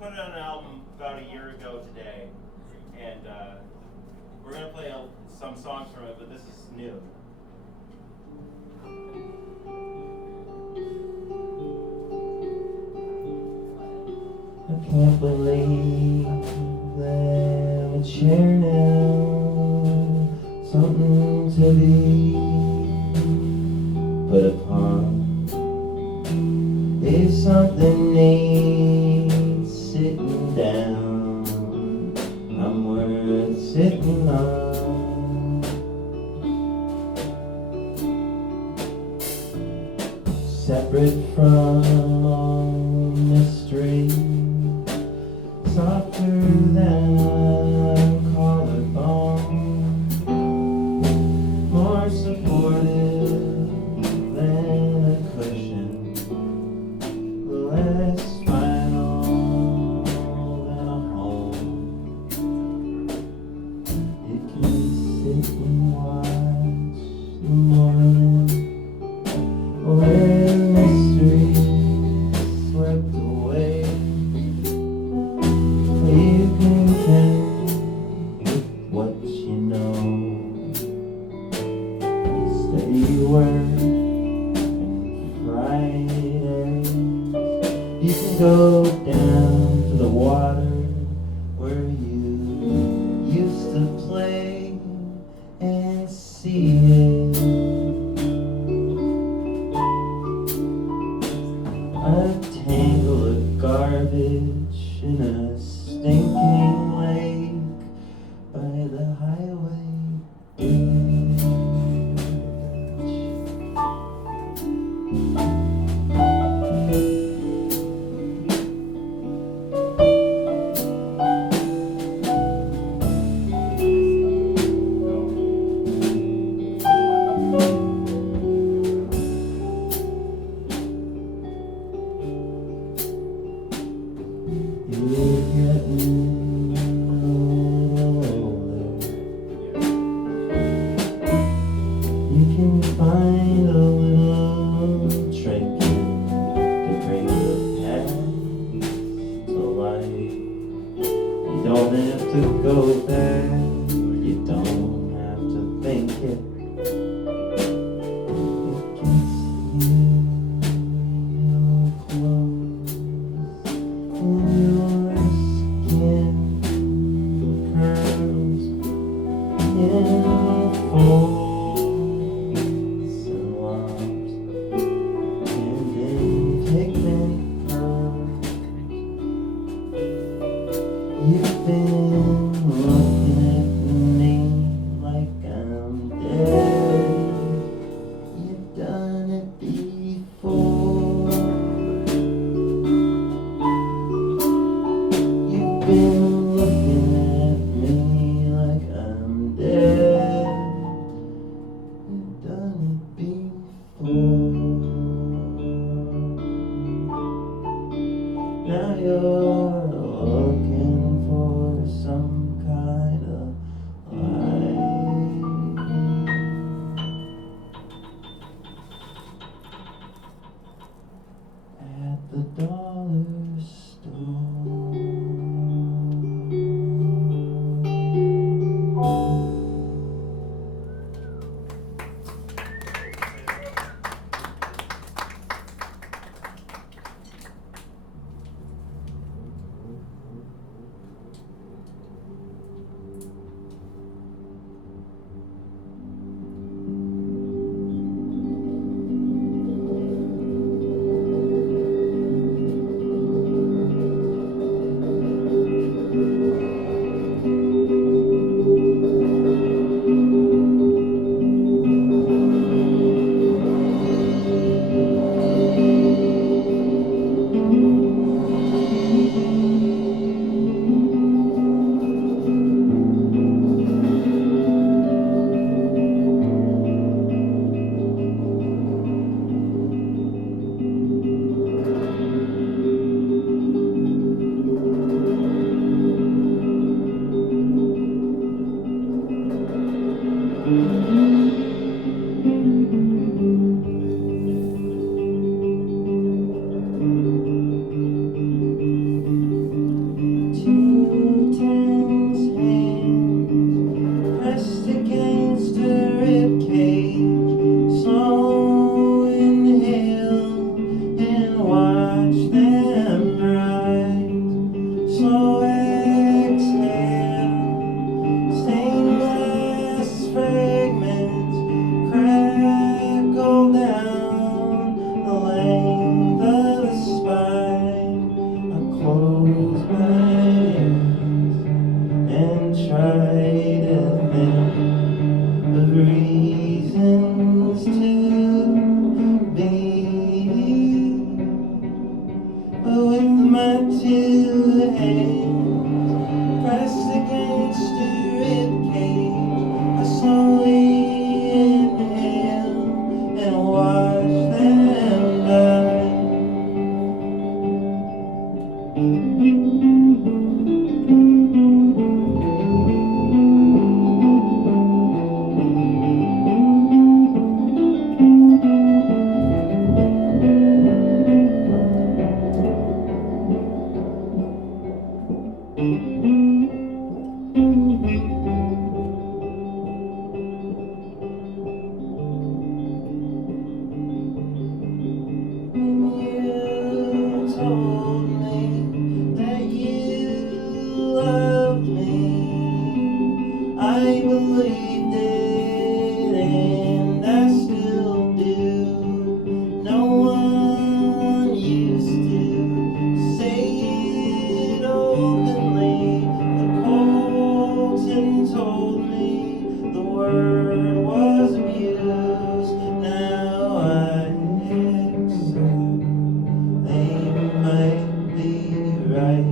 put out an album about a year ago today, and we're gonna play some songs from it, but this is new. I can't believe that it's here now, something to be put upon. If something needs sitting down, I'm worth sitting on. Separate from all mystery, softer than a collarbone, more supportive than a cushion, less final than a home. You can sit and watch the morning when mystery swept away. You can tell what you know. Steady work and Fridays. You can go down to the water where you used to play and see it. A tangle of garbage in a stinking lake by the highway ditch. You're getting older. You can find a little trinket to bring the past to life. You don't have to go back, you don't have to think it. You can see your clothes in your skin curls in folds and lumps and in pigment pearls. You've been looking at me like I'm dead. You've done it before. You've been looking at me like I'm dead. You've done it before. Now you're looking for some kind of life. At the dollar store. my two hands pressed against her ribcage. I slowly inhale and watch them die. You told me that you loved me. I believed it, and I still do. No one used to say it openly. The Colton told me the word was abused. Now I accept they might be right.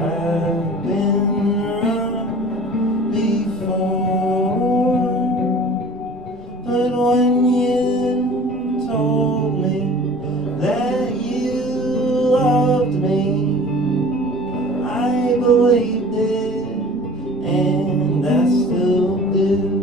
I've been wrong before, but when you told me that you loved me, I believed it, and I still do.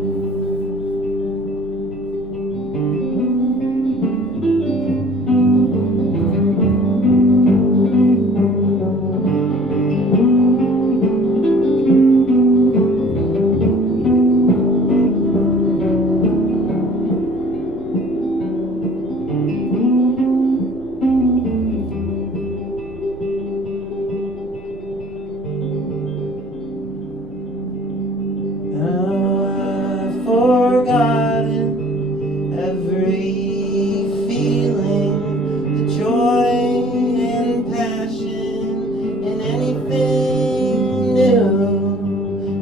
Now I've forgotten every feeling, the joy and passion in anything new,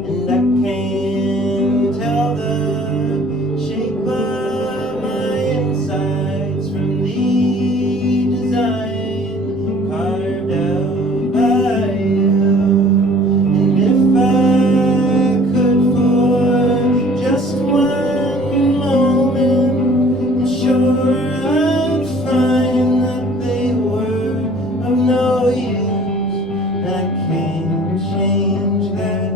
and I can tell the shape of my insides from the design carved out by you. And if I could for just one moment, I'm sure I'd find that they were of no use. I can't change that.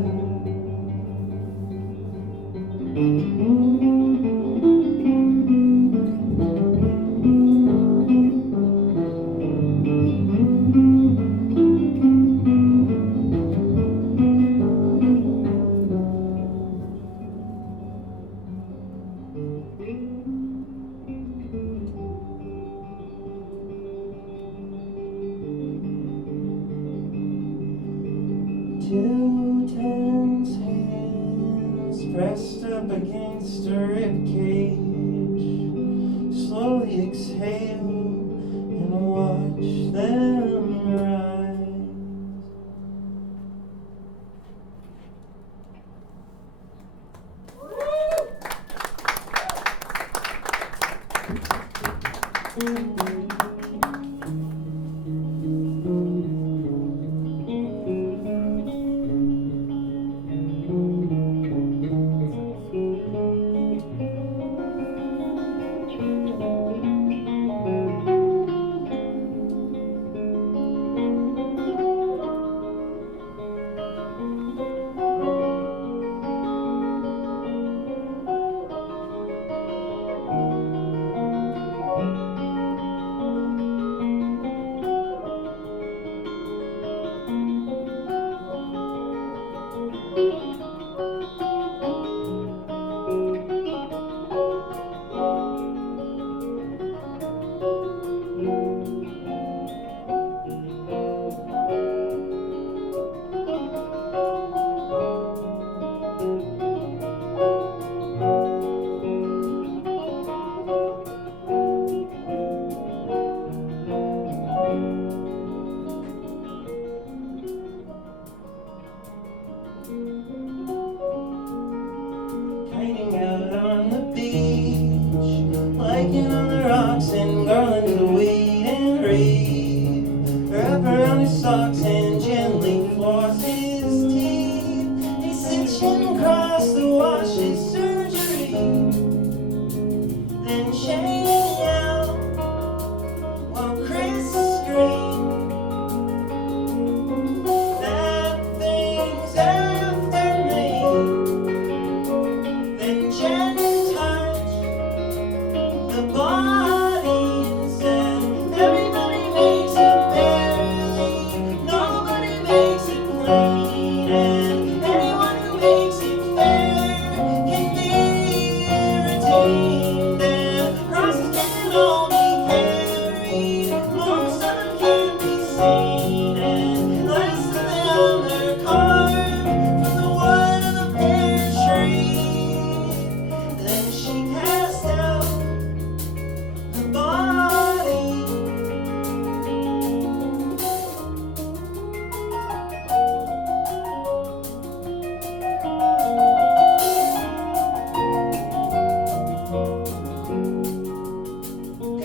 Two tense hands pressed up against her ribcage. Slowly exhale and watch them rise. his socks and gently floss his teeth. He's stitching across the wash his surgery, then chaining out while Chris screams that thing's after me. Then Jen touched the body and said, everybody makes it barely, nobody makes it plain, and anyone who makes it fair can be retained. And crosses can all be carried, most of them can't be seen, and less than they're carved from the wood of the pear tree. Then she passed out the body.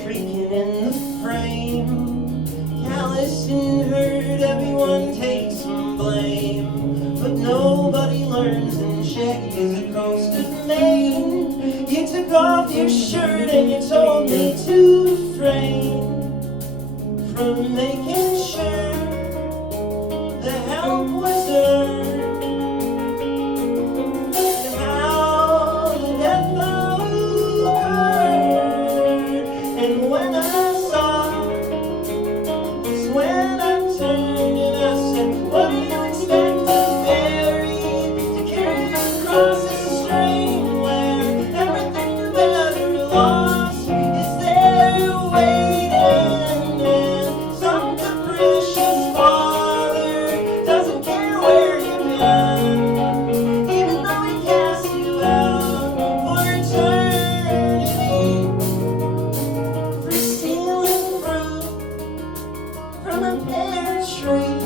Creaking in the frame, callous and hurt, everyone takes some blame, but nobody learns, and Shaggy is the coast of Maine. You took off your shirt and you told me to refrain from making sure the help was earned. How the death occurred, and when I saw is when I turned and I said, what do you expect to bury, to carry across this stream where everything you've ever lost is there waiting? And some capricious father doesn't care where you've been, even though he cast you out for eternity for stealing fruit from a pear tree.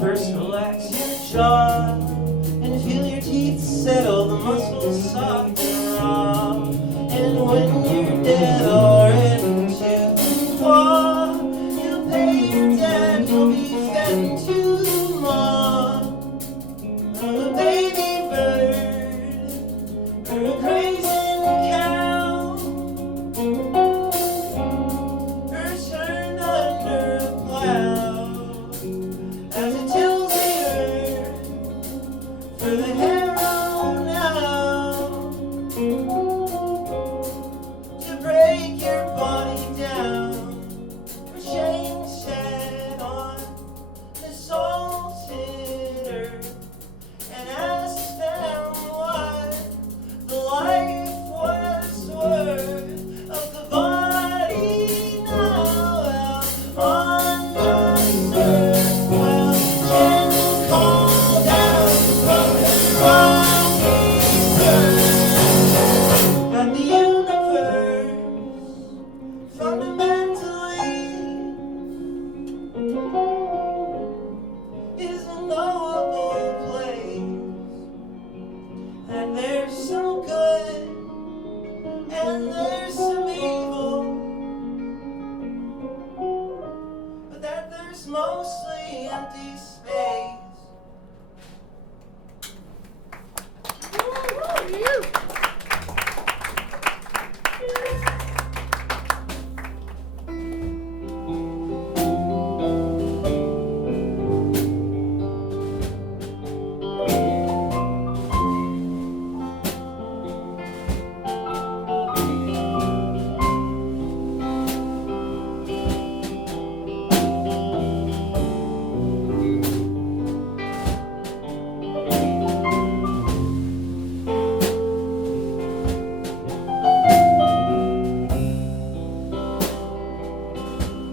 First relax your jaw and feel your teeth settle, the muscles soft and raw. And when you're dead or ready to fall, you'll pay your debt, you'll be fed to the maw of a baby bird or a grazing cow, or turned under a plow as it tills the earth for the harrow now, to break your body down for shame set on the salted earth, and ask them what the life was worth of the body now on this earth. Well, Jen called out from the rocky earth that the universe fundamentally is a knowable place, that there's some good and there's some evil, but that there's mostly empty space.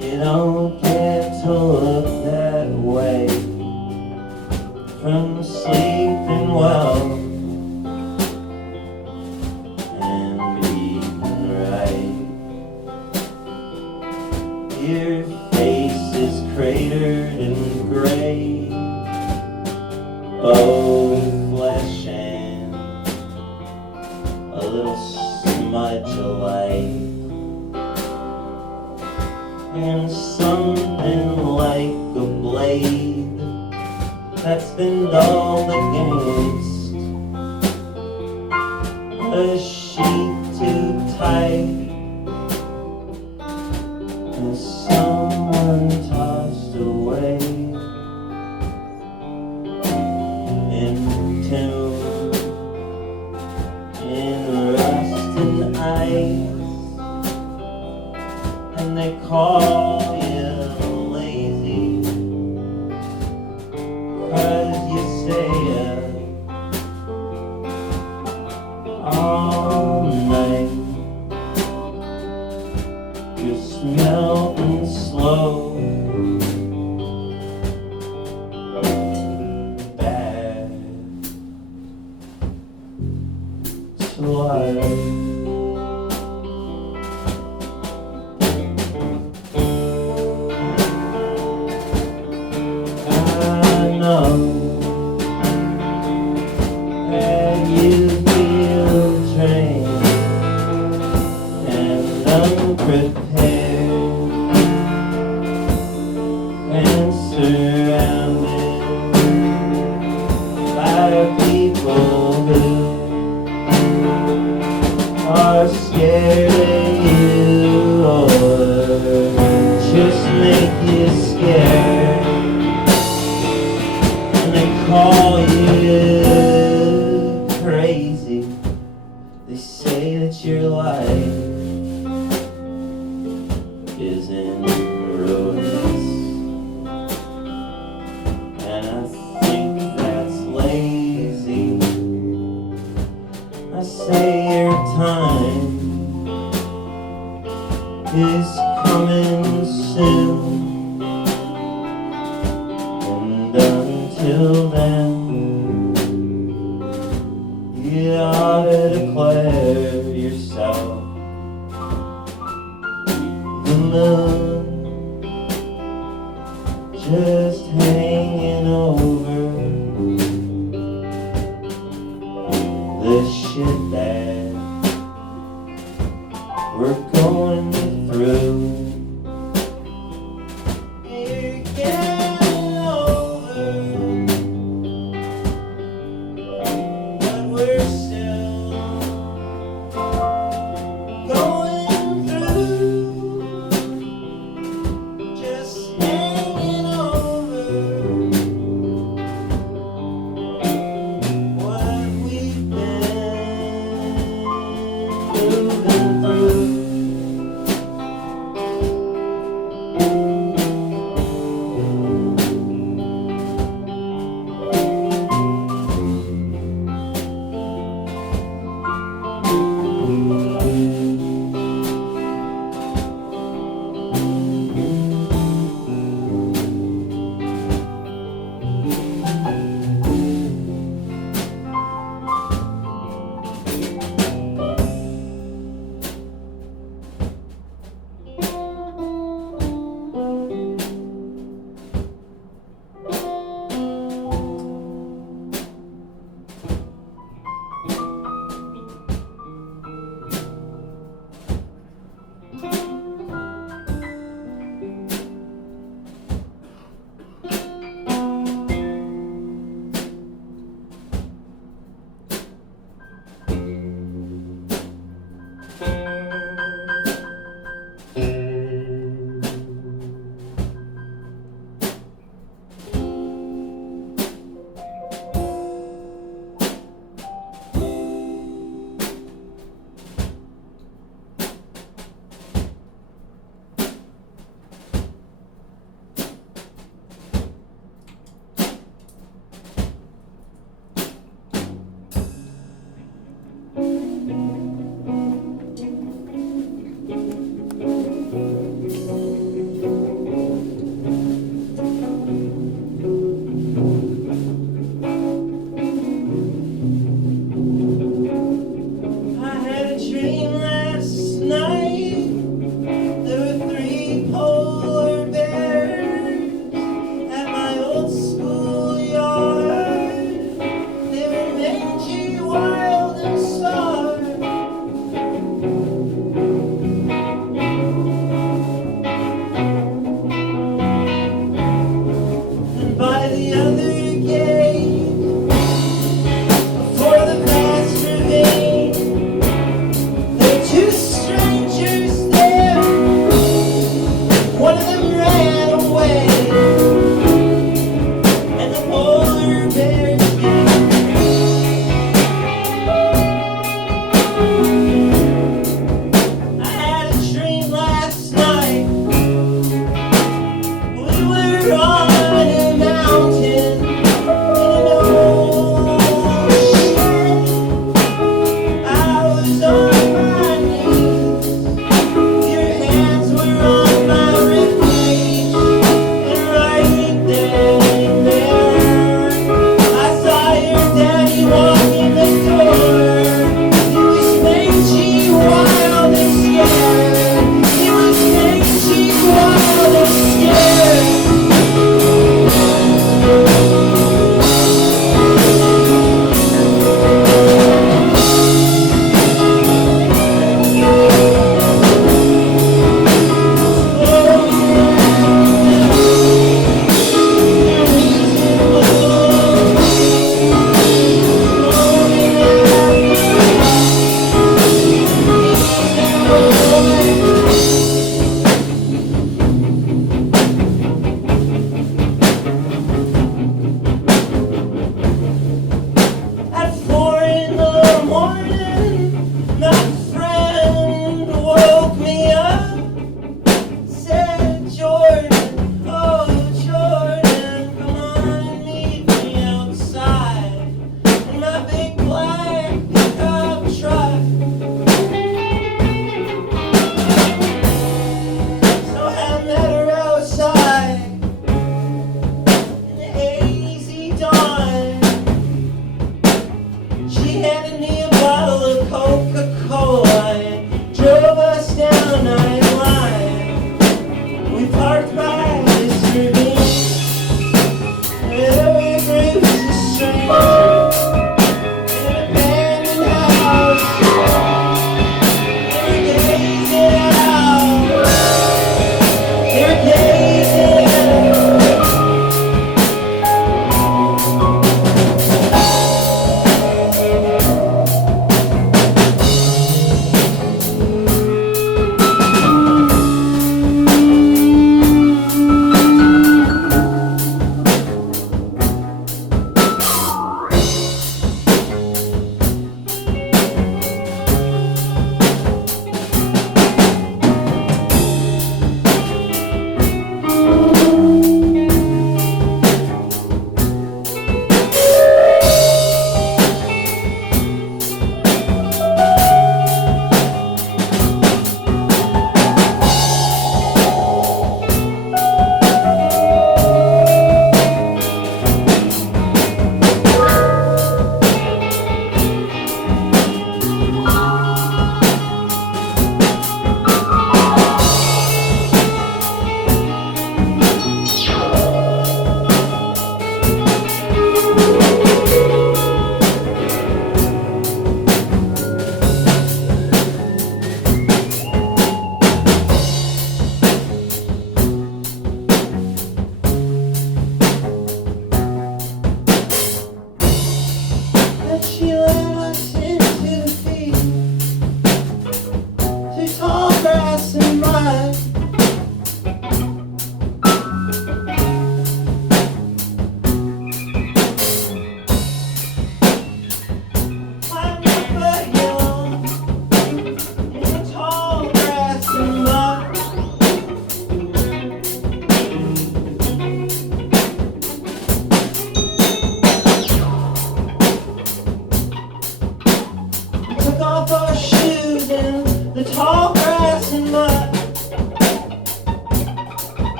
You don't get to look that way from sleeping well and being right. Your face is cratered and gray, bone, flesh, and a little smudge of light, and something like a blade that's been dulled against a sheet too tight. And someone tossed away entombed in rust and ice, and they call you lazy 'cause you stay up all night. Just melting slow, bad to life. I know that you feel drained and unprepared, and surrounded by people who are scared of you or just make you scared, and they call you crazy. They say that your life is in ruins, and I think that's lazy. I say your time is coming soon, and until then you ought to declare yourself the moon, just hanging over the shit that we're going through. You're getting over, but we're still going through.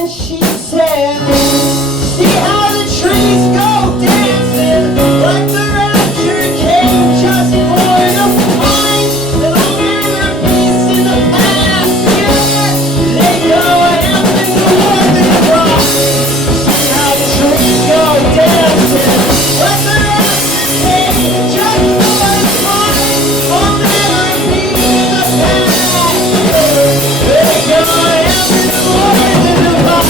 and she said, see how the trees go dancing like the rapture came just for the point that all their peace in the past. Yeah, they go after toward the cross. See how the trees go dancing like the rapture came just for the point all their peace in the past. They go after toward the divine.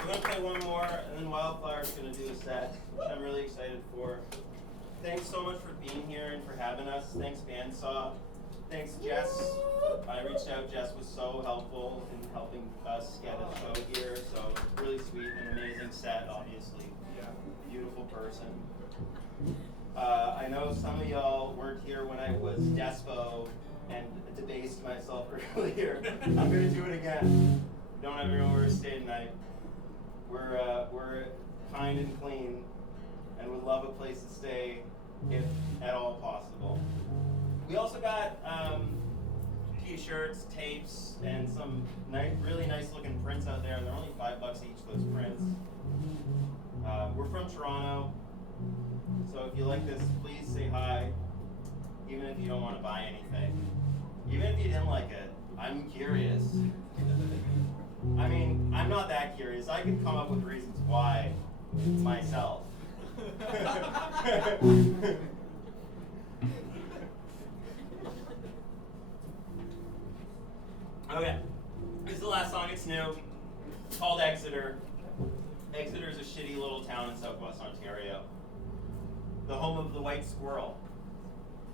We're gonna play one more, and then Wildflower's gonna do a set, which I'm really excited for. Thanks so much for being here and for having us. Thanks, Bandsaw. Thanks, Jess. I reached out. Jess was so helpful in helping us get a show here. So really sweet and amazing set, obviously. Yeah, beautiful person. I know some of y'all weren't here when I was Despo and debased myself earlier. I'm gonna do it again. Don't have nowhere to stay tonight. We're kind and clean, and would love a place to stay if at all possible. We also got t-shirts, tapes, and some really nice looking prints out there. They're only $5 each, those prints. We're from Toronto, so if you like this, please say hi, even if you don't want to buy anything. Even if you didn't like it, I'm curious. I mean, I'm not that curious. I can come up with reasons why myself. Okay, this is the last song. It's new. It's called Exeter. Exeter is a shitty little town in southwest Ontario. The home of the white squirrel.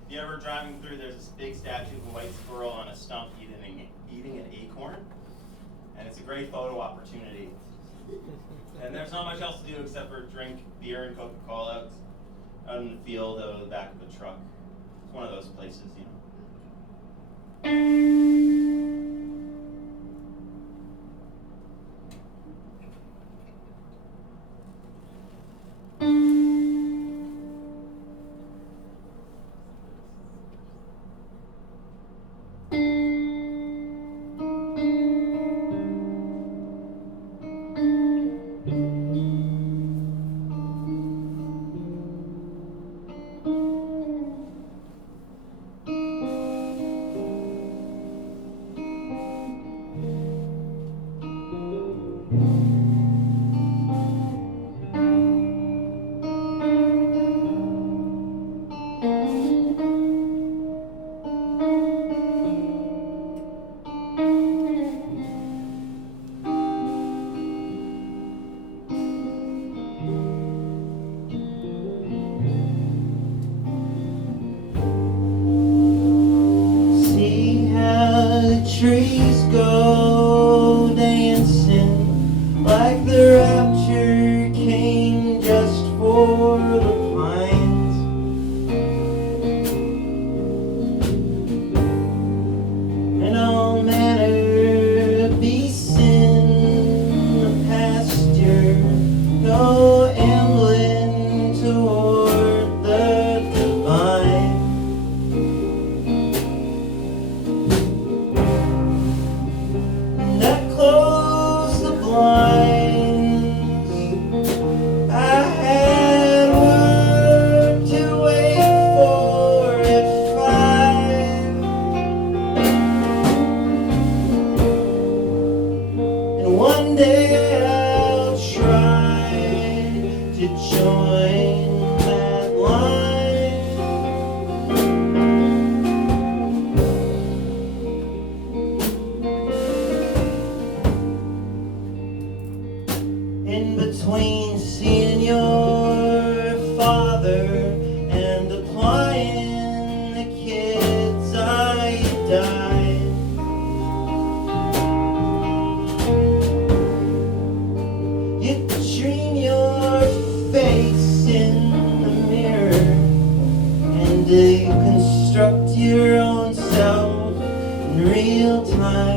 If you're ever driving through, there's this big statue of a white squirrel on a stump eating an acorn. And it's a great photo opportunity. And there's not much else to do except for drink beer and Coca-Cola out in the field, out of the back of a truck. It's one of those places, you know. Trees go dancing like the rapture came just for the pines. And all manner of beasts in the pasture go ambling toward the divine. One day I'll try to join that line. In between seeing your father and applying the kids I died. You dream your face in the mirror, and you construct your own self in real time.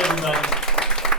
everybody.